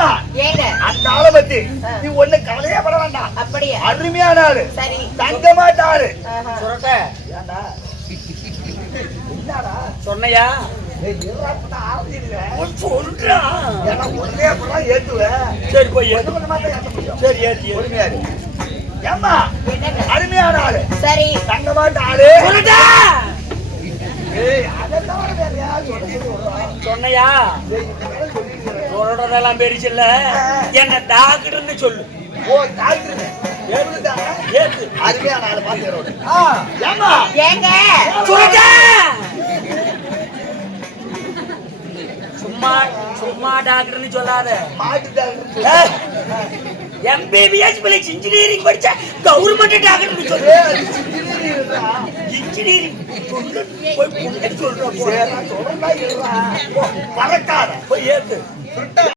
ஏமா ஏங்க அந்த ஆளை பத்தி நீ ஒண்ணு கவலையே பட வேண்டாம். அப்படியே அருமையான ஆளு, சரி தங்கமாட்ட ஆளு. சுரட்ட ஏண்டா என்னடா சொன்னையா சொல்றான் ஒரே அப்பதான் ஏத்துவேன். சரி போய் கொஞ்சம் கொஞ்சமா தான் ஏத்த முடியும். சரி ஏத்தி பொறுமையா இரு. ஏம்மா அருமையான ஆளு, சரி தங்கமாட்ட ஆளு. சுரட்ட ஏய் அதெல்லாம் வேற யாரு சொல்லுவா? சொன்னையா ஏய் இதெல்லாம் சொல்லிடுறேன். சொல்றதெல்லாம் பெருசில்ல என்ன டாக்டர்னு சொல்லு. ஓ டாக்டர் ஏத்துடா. ஏத்து அருமையான ஆளு பாத்துறோம். ஏம்மா ஏங்க சுரட்ட சும்மா சும்மா டாக்டர்னு சொல்லாத. மாட்டு டாக்டர். எம்பிபிஎஸ் பிளஸ் இன்ஜினியரிங் படிச்ச கவர்மெண்ட் டாக்டர்னு சொல்லு. இன்ஜினியரிங் சொல்லு போய் சொல்றேன். பறக்காத போய் ஏத்து.